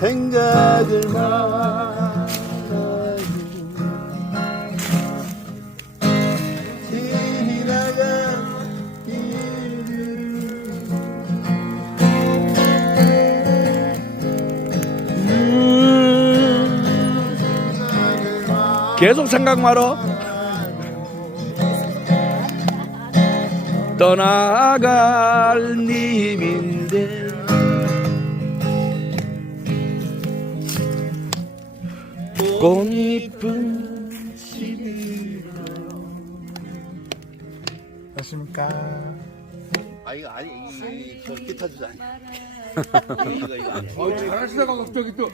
생각을 많아요. 지나간 길을 계속 생각 말어. 떠나갈 님인데 꽃잎은 집이로. 안녕하십니까. 아니 저 기타도 아니. 이거 아니. 잘하시다가 갑자기 또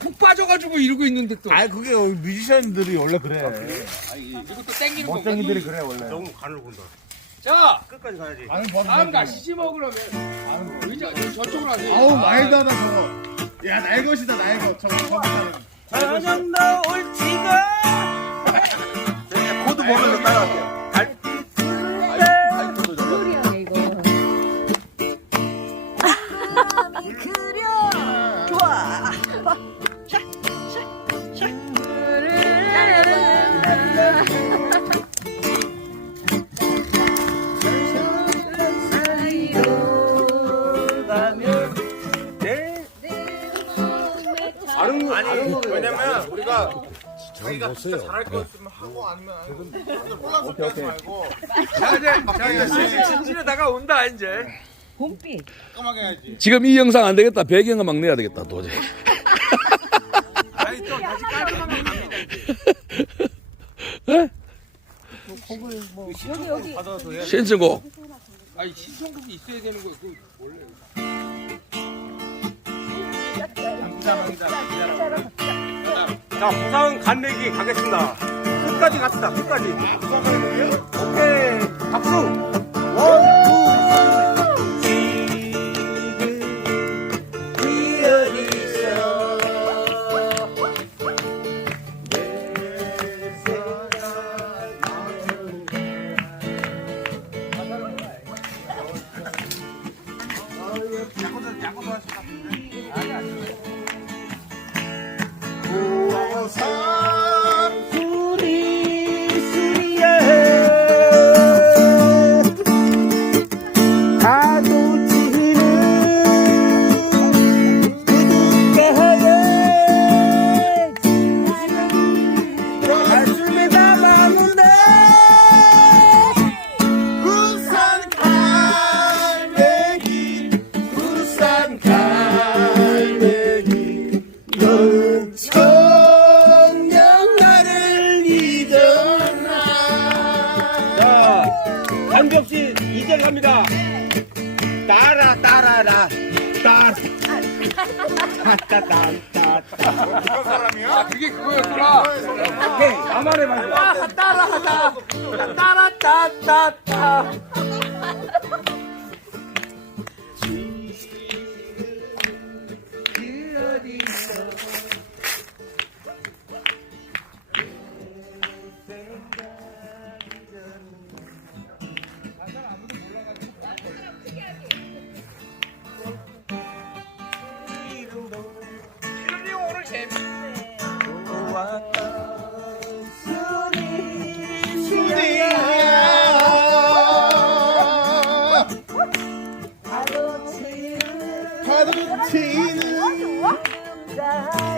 푹 빠져가지고 이러고 있는데 또. 아 그게 뮤지션들이 원래 그래. 이거 또 땡기는 거. 멋쟁이들이 그래 원래. 너무 간을 본다. 자, 끝까지 가야지. 다음 가시지 뭐 그러면. 의자 저쪽으로 하세요. 아우 말도 안 해 저거. 야 나의 것이다 나의 것. 저거 컴퓨터는. 저녁 나올지가. 코드 보면서 따라갈게요. 그려 이거. 마음이 그려. 좋아. 아니 왜냐면 우리가 자기가 진짜 잘할 거 있으면 하고 아니면 혼란스럽게 하지 말고 자, 진진에다가 온다 이제. 봄비. 깔끔하게 해야지. 지금 이 영상 안 되겠다. 배경을 막 내야 되겠다. 도저히. 아니 또 다시 깔끔하게 갑니다. 여기. 받아서 해야지. 신청곡. 아니 신청곡이 있어야 되는 거야. 그 원래. 자 부산 간내기 가겠습니다. 끝까지 갑시다. 끝까지. 부산 간내기요? 오케이. 박수. 관계없이 이제 갑니다. 따라 따라라 따라 어떤 사람이야? 아 그게 그거였구나. 오케이 나만의 방법. 따라하다. 따라따따따. 이름이 오늘 재밌네. 파도 치는 좋아.